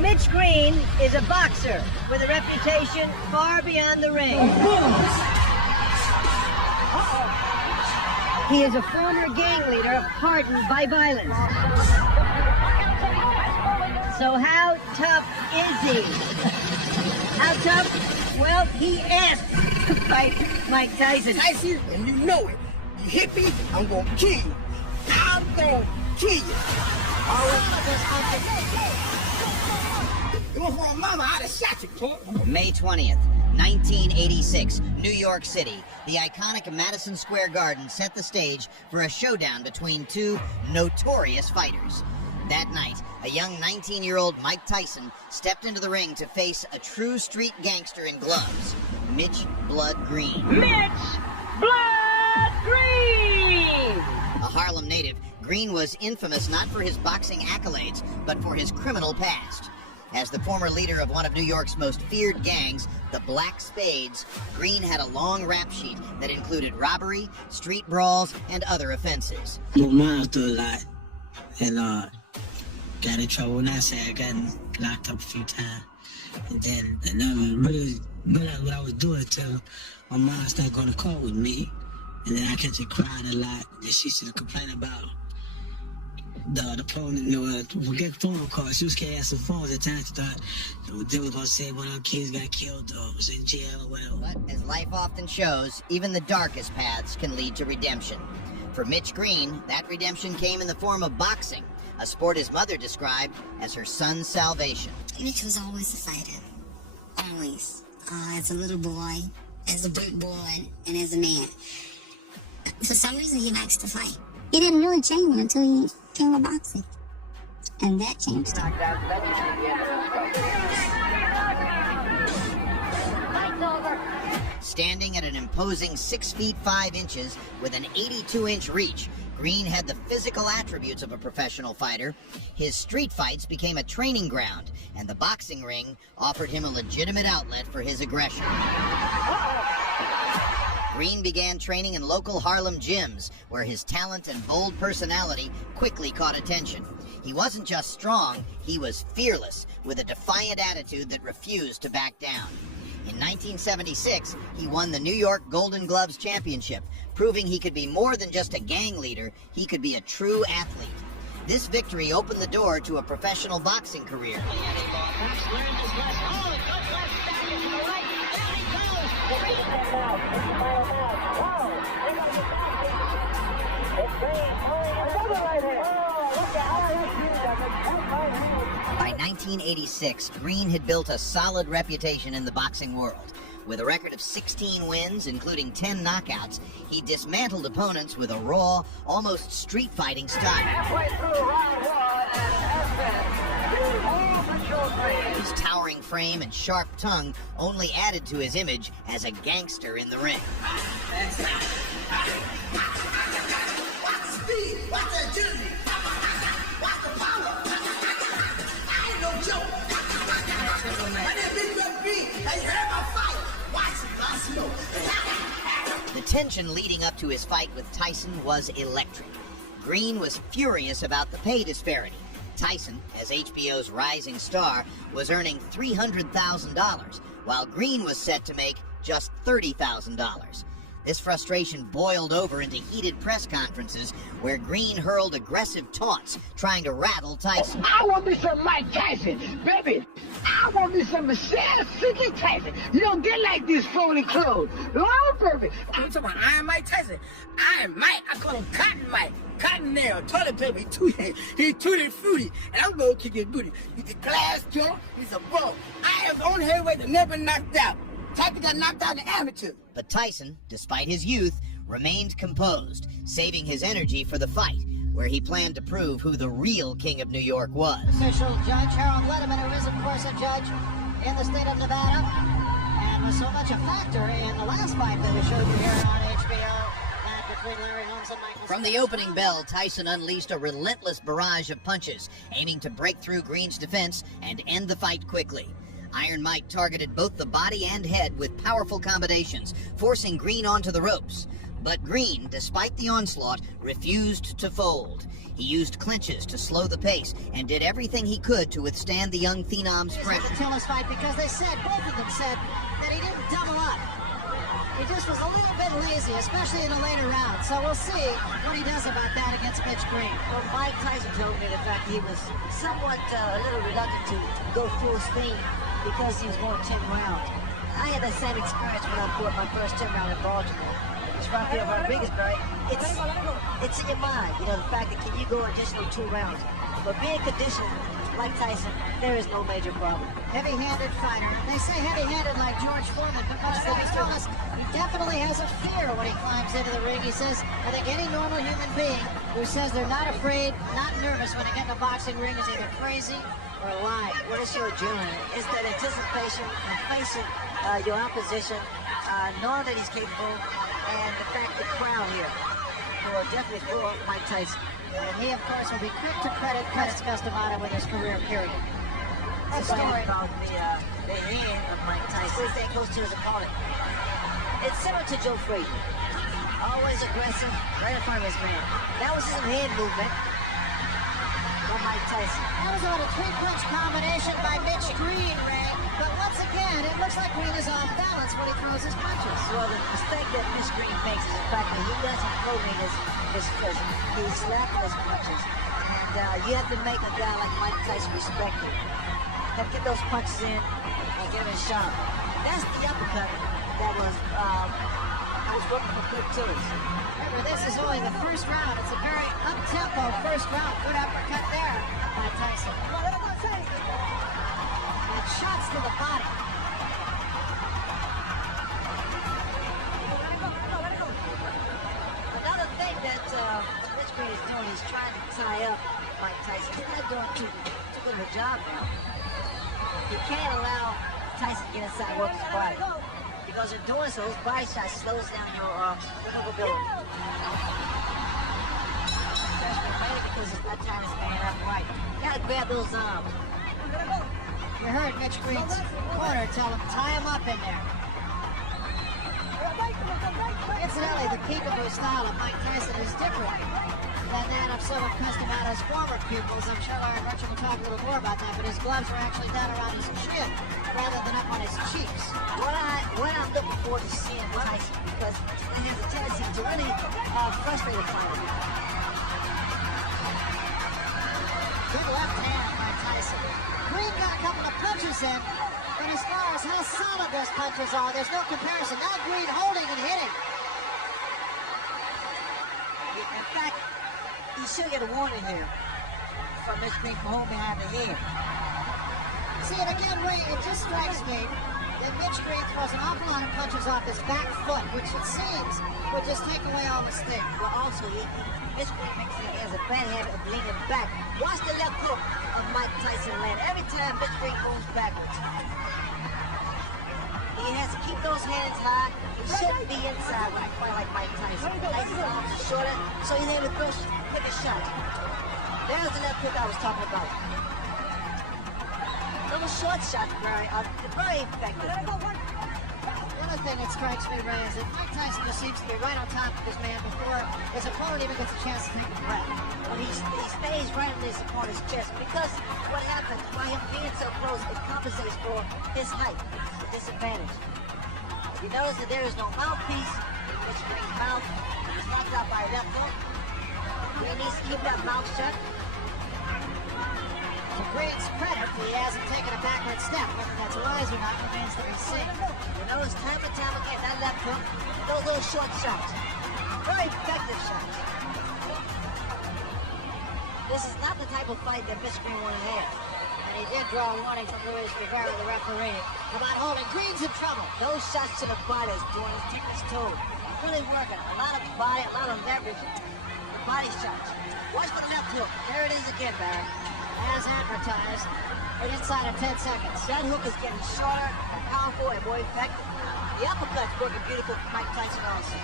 Mitch Green is a boxer with a reputation far beyond the ring. He is a former gang leader hardened by violence. So how tough is he? How tough? Well, he asked to fight Mike Tyson. Tyson, and you know it. You hit me, I'm gonna kill you. I'm gonna kill you. You want for a mama, I'd have shot you, kid. May 20th, 1986, New York City. The iconic Madison Square Garden set the stage for a showdown between two notorious fighters. That night, a young 19-year-old Mike Tyson stepped into the ring to face a true street gangster in gloves, Mitch Blood Green. Mitch Blood Green! A Harlem native, Green was infamous not for his boxing accolades, but for his criminal past. As the former leader of one of New York's most feared gangs, the Black Spades, Green had a long rap sheet that included robbery, street brawls, and other offenses. Moved miles through a lot, and got in trouble. When I say I got locked up a few times, and then I never really realized what I was doing until my mom started going to court with me, and then I kept crying a lot, and she started complaining about the phone, forget phone calls. She was carrying some phones at times. She thought they were going to say one of our kids got killed or was in jail or whatever. But as life often shows, even the darkest paths can lead to redemption. For Mitch Green, that redemption came in the form of boxing, a sport his mother described as her son's salvation. Mitch was always a fighter. Always. As a little boy, as a big boy, and as a man. For some reason, he likes to fight. He didn't really change until he came to boxing. And that changed him. Standing at an imposing 6 feet 5 inches with an 82-inch reach, Green had the physical attributes of a professional fighter. His street fights became a training ground, and the boxing ring offered him a legitimate outlet for his aggression. Green began training in local Harlem gyms, where his talent and bold personality quickly caught attention. He wasn't just strong, he was fearless, with a defiant attitude that refused to back down. In 1976, he won the New York Golden Gloves Championship, proving he could be more than just a gang leader, he could be a true athlete. This victory opened the door to a professional boxing career. By 1986, Green had built a solid reputation in the boxing world. With a record of 16 wins, including 10 knockouts, he dismantled opponents with a raw, almost street-fighting style. His towering frame and sharp tongue only added to his image as a gangster in the ring. Watch the speed, watch the agility, watch the power. I ain't no joke. My name is Big Blood Green, and you heard my fight. Watch it, my smoke. The tension leading up to his fight with Tyson was electric. Green was furious about the pay disparity. Tyson, as HBO's rising star, was earning $300,000, while Green was set to make just $30,000. This frustration boiled over into heated press conferences where Green hurled aggressive taunts, trying to rattle Tyson. I want me some Mike Tyson, baby. I want me some Michelle Sickey Tyson. You don't get like this phony clothes. Long perfect. I'm talking about Iron Mike Tyson. Iron Mike, I call him Cotton Mike. Cotton nail, toilet paper, he tutti fruity, and I'm gonna kick his booty. He's a class jump, he's a bro. I am the only heavyweight that never knocked out. Tyson got knocked out in the amateur. But Tyson, despite his youth, remained composed, saving his energy for the fight, where he planned to prove who the real king of New York was. Official Judge Harold Letterman, who is, of course, a judge in the state of Nevada, and was so much a factor in the last fight that we showed you here on HBO. From the opening bell, Tyson unleashed a relentless barrage of punches, aiming to break through Green's defense and end the fight quickly. Iron Mike targeted both the body and head with powerful combinations, forcing Green onto the ropes. But Green, despite the onslaught, refused to fold. He used clinches to slow the pace and did everything he could to withstand the young phenom's pressure. Until this fight, because they said, both of them said, that he didn't double up. He just was a little bit lazy, especially in the later rounds. So we'll see what he does about that against Mitch Green. Well, Mike Tyson told me the fact he was somewhat a little reluctant to go full steam because he was going 10 rounds. I had that same experience when I fought my first 10 round in Baltimore. It's Rafael Rodriguez, it's in your mind, you know, the fact that can you go additional 2 rounds. But being conditioned like Tyson, there is no major problem. Heavy-handed fighter. They say heavy-handed like George Foreman, but most of he's told us he definitely has a fear when he climbs into the ring. He says, I think any normal human being who says they're not afraid, not nervous when they get in a boxing ring is either crazy or lying. What it's your adrenaline. It's that anticipation of facing your opposition, knowing that he's capable, and the fact the crowd here who are definitely for Mike Tyson. And he, of course, will be quick to credit Customata with his career, period. The story about the hand of Mike Tyson. That goes to his opponent. It's similar to Joe Frazier. Always aggressive, right in front of his man. That was his hand movement by Mike Tyson. That was on a 3-punch combination by Mitch Green, Ray. But once again, it looks like Green is off balance when he throws his punches. Well, the mistake that Mitch Green makes is the fact that he doesn't coordinate his fist. He's slapping his punches. And you have to make a guy like Mike Tyson respect you. You have to get those punches in and get him in shot. That's the uppercut that was working for Quick Tillis. Remember, this is only the first round. It's a very up-tempo first round. Good uppercut there by Tyson. And shots to the body. Another thing that Mitch Green is doing is trying to tie up Mike Tyson. He's not doing too good of a job now. You can't allow Tyson to get inside and work his body. Because in doing so, his body shot slows down your maneuverability. That's mainly because it's not trying to stand up right. You gotta grab those arms. You heard Mitch Green's corner tell him, tie him up in there. Incidentally, the peekaboo style of Mike Tyson is different than that of some of Customata's former pupils. I'm sure Larry Merchant will talk a little more about that, but his gloves are actually down around his chin rather than up on his cheeks. What I'm looking forward to seeing Tyson, because he has a tendency to really frustrate a fighter. Good left hand by Tyson. Green got a couple of punches in, but as far as how solid those punches are, there's no comparison. Now Green holding and hitting. In fact, he should get a warning here from Mitch Green from home behind the head. See, and again, Ray, it just strikes me that Mitch Green throws an awful lot of punches off his back foot, which it seems would just take away all the sting. Well, also, Mitch Green has a bad habit of leaning back. Watch the left hook of Mike Tyson land. Every time Mitch Green moves backwards. He has to keep those hands high. He shouldn't be inside when he fight like Mike Tyson. Tyson's arms are shorter, so he's able to throw quicker shots. There's the left hook I was talking about. Those short shots, very effective. The other thing that strikes me, Ray, is that Mike Tyson just seems to be right on top of his man before his opponent even gets a chance to take a breath. Well, he stays right on his opponent's chest because what happens by him being so close, it compensates for his height, the disadvantage. You notice that there is no mouthpiece in Mitch Green's mouth. He's knocked out by a left hook. Green needs to keep that mouth shut. To Green's credit, he hasn't taken a backward step. Whether that's wise or not remains to be seen. You notice time and time again, that left hook, those little short shots. Very effective shots. This is not the type of fight that Mitch Green wanted to have. And he did draw a warning from Luis Rivera, the referee, about holding Green's in trouble. Those shots to the body is doing his taking his toll. He's really working. A lot of body, a lot of leverage. The body shots. Watch the left hook. There it is again, Barry. As advertised, inside of 10 seconds. That hook is getting shorter, more powerful, and more effective. The uppercut's working beautiful for Mike Tyson also.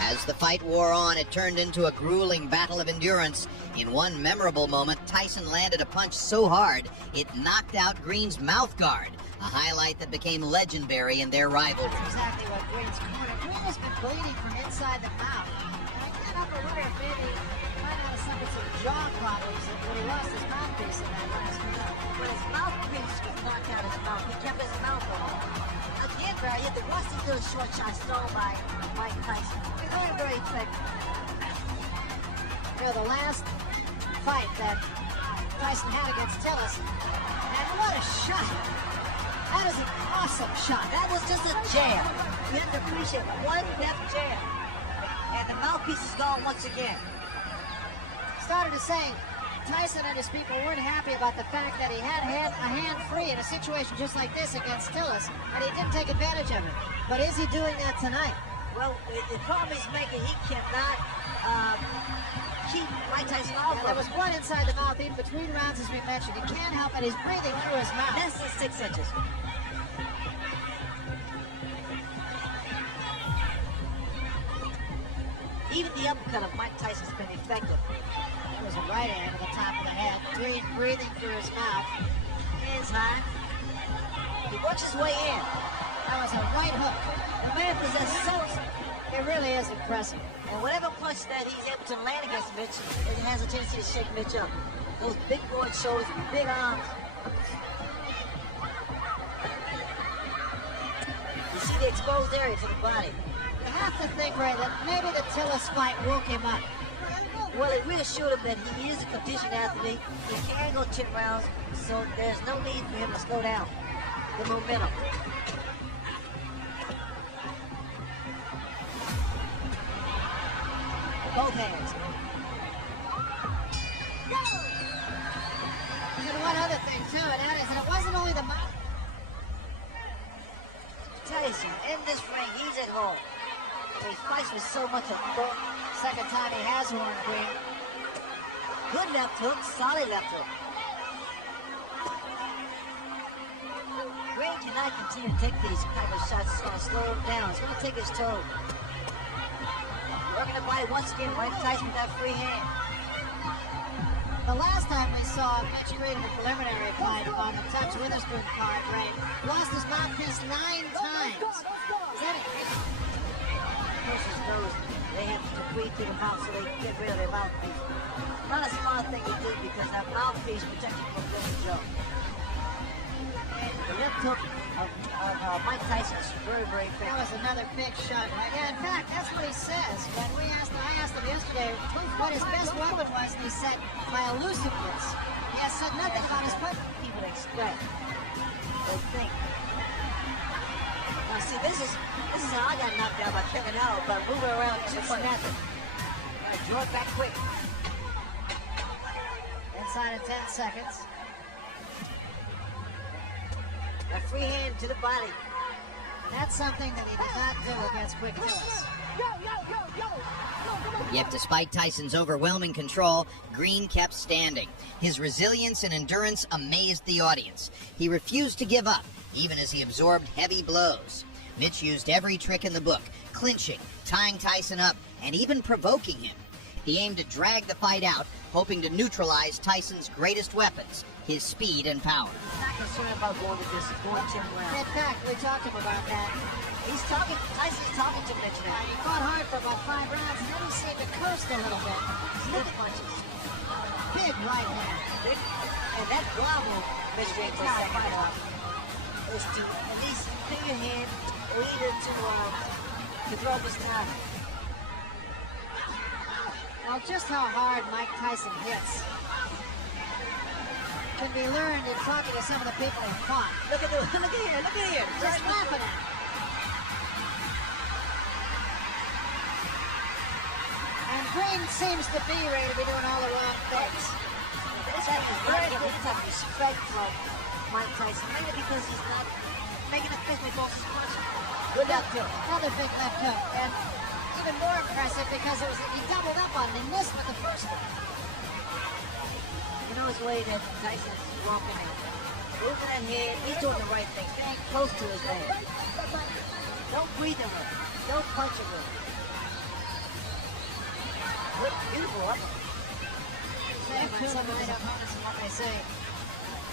As the fight wore on, it turned into a grueling battle of endurance. In one memorable moment, Tyson landed a punch so hard, it knocked out Green's mouth guard, a highlight that became legendary in their rivalry. That's exactly what Green's corner. Green has been bleeding from inside the mouth. And I can't help but wonder if maybe he might have suffered some jaw problems when he lost his mouthpiece in that last round. When his mouthpiece was knocked out of his mouth, he kept his mouth open. Again, Barry, he had the rusty little short shot thrown by Mike Tyson. Very, very effective. You know, the last fight that Tyson had against Tillis, and what a shot! That is an awesome shot. That was just a jab. You have to appreciate one left jab. And the mouthpiece is gone once again. Started to say Tyson and his people weren't happy about the fact that he had a hand free in a situation just like this against Tillis, and he didn't take advantage of it. But is he doing that tonight? Well, the problem he's making, he cannot keep Mike Tyson off. There was one inside the mouth, even between rounds, as we mentioned. He can't help it. He's breathing through his mouth. Less than 6 inches. Even the uppercut of Mike Tyson's been effective. That was a right hand to the top of the head. Green breathing through his mouth. Hands high. He works his way in. That was a right hook. The man possesses so. It really is impressive. And whatever punch that he's able to land against Mitch, it has a tendency to shake Mitch up. Those big broad shoulders, big arms. You see the exposed area to the body. You have to think, Ray, that maybe the Tillis fight woke him up. Well, it reassured him that he is a conditioned athlete. He can go 10 rounds, so there's no need for him to slow down the momentum. Both hands. And one other thing, too, and that is that it wasn't only the mouth. Tyson, in this ring, he's at home. He fights with so much authority. Second time he has worn Green. Good left hook, solid left hook. Green cannot continue to take these type of shots. It's going to slow him down. It's going to take his toe. Working the body once again, Mike Tyson with that free hand. The last time we saw Mitch Green in the preliminary fight on the Tux Witherspoon card, Ray, lost his mouthpiece 9 times. Is that it? Person's nose, they have to breathe through the mouth so they can get rid of their mouthpiece. Not a smart thing to do because that mouthpiece protects you from getting jumped. The left hook of Mike Tyson is very, very That effective. was another big shot. Yeah, in fact, that's what he says. When I asked him yesterday what his best weapon was, and he said, my elusiveness. He has said nothing about his punch. People expect. They think. Now see, this is how I got knocked out by Kevin Howell, by moving around too snapping. I draw it back quick. Inside of 10 seconds. A free hand to the body. That's something that he did not do against Quick Tillis. Yet despite Tyson's overwhelming control, Green kept standing. His resilience and endurance amazed the audience. He refused to give up, even as he absorbed heavy blows. Mitch used every trick in the book, clinching, tying Tyson up, and even provoking him. He aimed to drag the fight out, hoping to neutralize Tyson's greatest weapons, his speed and power. He's not concerned about going to this, going 10 rounds. In fact, we talked to him about that. Tyson's talking to Mitch now. He fought hard for about 5 rounds, and then he seemed to coast a little bit. Slip punches. Big right hand. And that bravo, Mitch Green for a second round, is to at least pin your hand or either to throw this time. Now, just how hard Mike Tyson hits can be learned in talking to some of the people who fought. Look at here. Just laughing at him. And Green seems to be ready to be doing all the wrong things. This guy is very good. This type of respect from Mike Tyson, mainly because he's not making a fist with both his punches. Good left hook. Another big left hook. And even more impressive because he doubled up on it and missed with the first one. You know his way that Tyson's walking in. moving that head. He's doing the right thing. Staying close to his man. Don't breathe him with. Don't punch him with. What beautiful upper. Some of the opponents and what they say.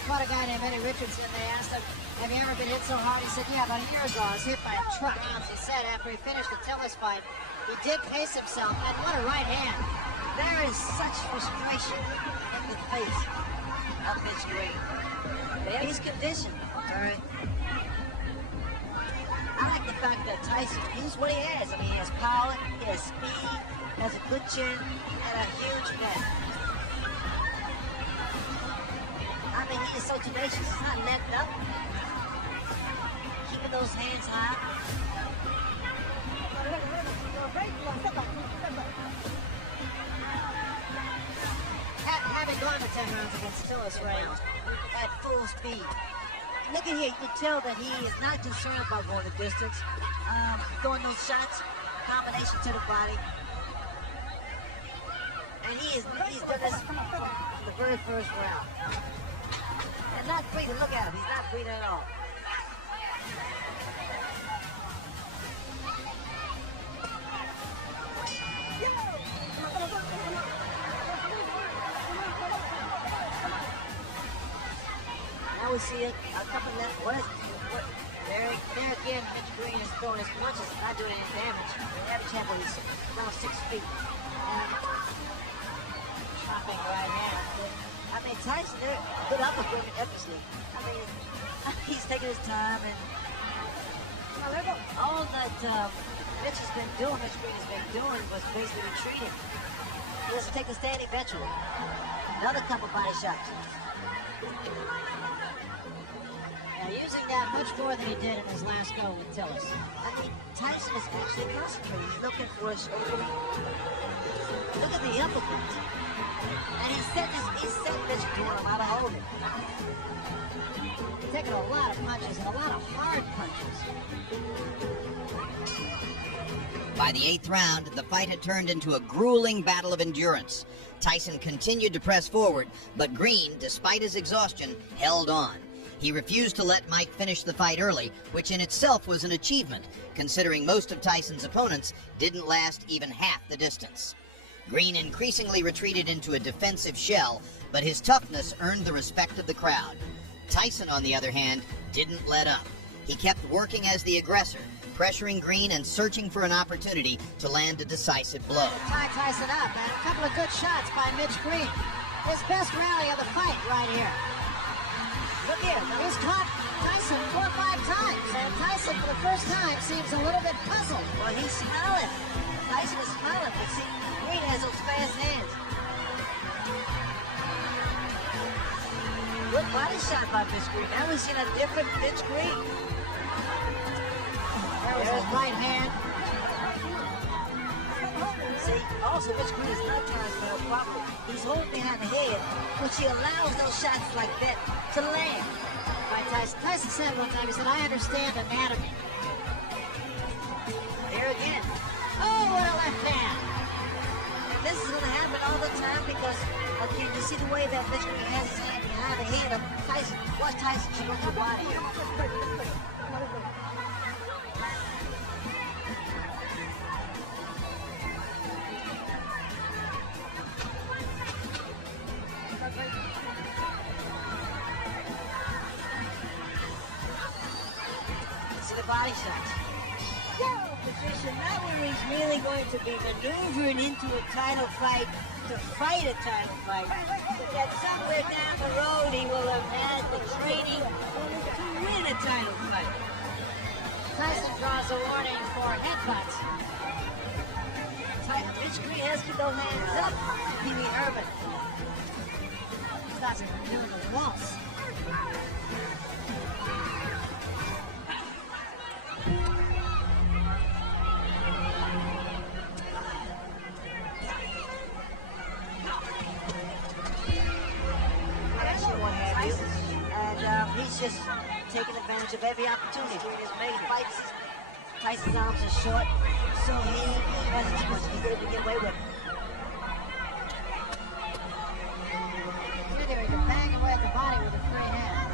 Fought a guy named Eddie Richardson. They asked him, have you ever been hit so hard? He said, yeah, about a year ago I was hit by a truck. He said after he finished the Tillis fight, he did pace himself, and what a right hand. There is such frustration in the face of Mitch Green. He's conditioned, all right? I like the fact that Tyson used what he has. I mean, he has power, he has speed, has a good chin, and a huge neck. I mean, he is so tenacious. He's not letting up. Keeping those hands high. Having gone to 10 rounds against Tillis round At full speed. Look at here, you can tell that he is not concerned about going the distance. Throwing those shots, combination to the body. And he's done this from the very first round. And not breathing, look at him, he's not breathing at all. Now we see a couple left. There again, Mitch Green is throwing his punches, not doing any damage. The average champion is around 6 feet. chopping right hand. I mean, Tyson, they're good uppercut effortlessly. I mean, he's taking his time, and all that Mitch has been doing, Mitch Green has been doing, was basically retreating. He doesn't take a standing veteran. Another couple body shots. Now, using that much more than he did in his last go with Tillis. I mean, Tyson is actually concentrating. He's looking for his opening. Look at the uppercuts. And he set Mitch doing a lot of holding. Taking a lot of punches and a lot of hard punches. By the 8th round, the fight had turned into a grueling battle of endurance. Tyson continued to press forward, but Green, despite his exhaustion, held on. He refused to let Mike finish the fight early, which in itself was an achievement, considering most of Tyson's opponents didn't last even half the distance. Green increasingly retreated into a defensive shell, but his toughness earned the respect of the crowd. Tyson, on the other hand, didn't let up. He kept working as the aggressor, pressuring Green and searching for an opportunity to land a decisive blow. Tie Tyson up, and a couple of good shots by Mitch Green. His best rally of the fight right here. Look here. He's caught Tyson 4 or 5 times, and Tyson, for the first time, seems a little bit puzzled. Well, he's smiling. Tyson is smiling, but see, Green has those fast hands. Good body shot by Mitch Green. Now we've seen a different Mitch Green. There's his right hand. See, also Mitch Green is not trying to spell properly. He's holding behind the head, which he allows those shots like that to land. By Tyson. Tyson said one time, he said, I understand anatomy. There again. Oh, what a left hand. And this is going to happen all the time because, again, you see the way that Mitch Green has his hand behind the head of Tyson. Watch Tyson shoot up the body here. The body shots. Position, not where he's really going to be maneuvering into a title fight to fight a title fight. But that somewhere down the road he will have had the training to win a title fight. Tyson draws a warning for headbutts. Mitch Green has to keep those hands up. Pee Wee Herman. Tyson doing the waltz. He's just taking advantage of every opportunity. He's made fights. Tyson's arms are short, so he hasn't too much to get away with. Here they are banging away at the body with a free hand.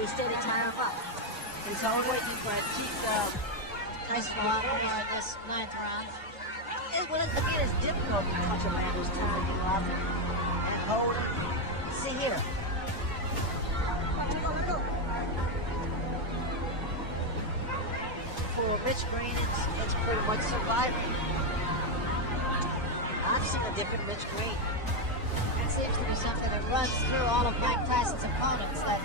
they steady tire him up. He's always waiting for a cheap Tyson A lot more in this 9th round. Well, again, it's difficult to punch a man who's tired you up and hold him. See here. For Mitch Green, it's pretty much survival. I've seen a different Mitch Green. It seems to be something that runs through all of Mike Tyson's opponents, that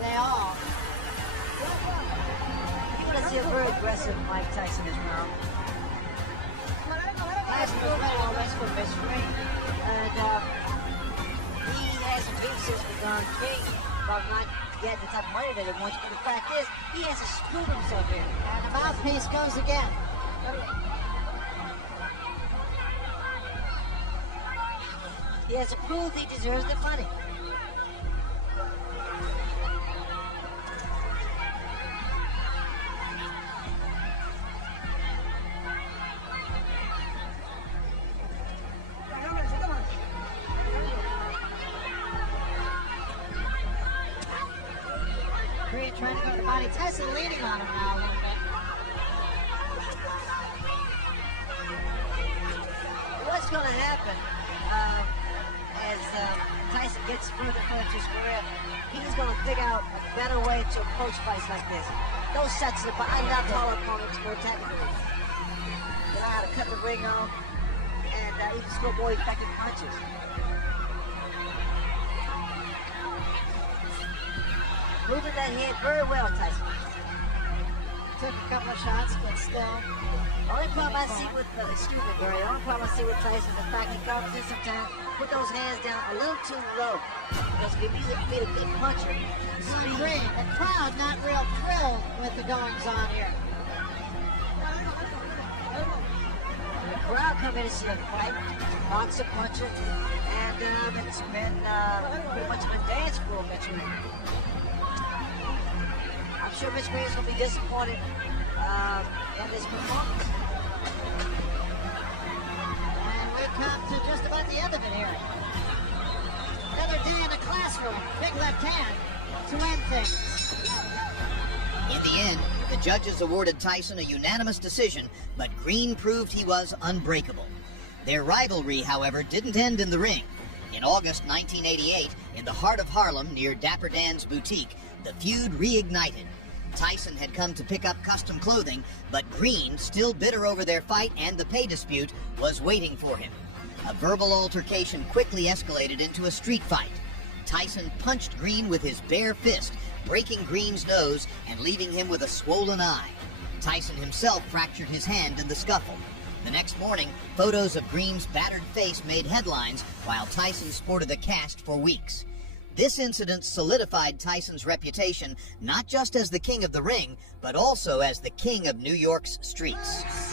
they all. You're going to see a very aggressive Mike Tyson as well. Tyson was ready always for Mitch Green. And he hasn't been since the Don King about not getting the type of money that he wants. But the fact is, he has to screw himself in. And the mouthpiece goes again. He has to prove he deserves the money. Green trying to go to the body. Tyson leaning on him now a little bit. What's going to happen as Tyson gets further into his career? He's going to figure out a better way to approach fights like this. Those sets of I love taller opponents more technically. They know how to cut the ring off and even score more effective punches. Moving that head very well, Tyson. Took a couple of shots, but still. Only problem I see with, excuse me, Barry, the only problem I see with Tyson is the fact he comes in sometimes, put those hands down a little too low. Because if he's a good puncher, Son Green, the crowd not real thrilled with the goings on here. the crowd come in to see a fight, boxer, puncher, and it's been pretty much of a dance for Mitch Green. I'm sure Mitch Green is going to be disappointed in this performance. And we come to just about the end of it here. Another day in the classroom. Big left hand to end things. In the end, the judges awarded Tyson a unanimous decision, but Green proved he was unbreakable. Their rivalry, however, didn't end in the ring. In August 1988, in the heart of Harlem near Dapper Dan's boutique, the feud reignited. Tyson had come to pick up custom clothing, but Green, still bitter over their fight and the pay dispute, was waiting for him. A verbal altercation quickly escalated into a street fight. Tyson punched Green with his bare fist, breaking Green's nose and leaving him with a swollen eye. Tyson himself fractured his hand in the scuffle. The next morning, photos of Green's battered face made headlines, while Tyson sported a cast for weeks. This incident solidified Tyson's reputation not just as the king of the ring, but also as the king of New York's streets.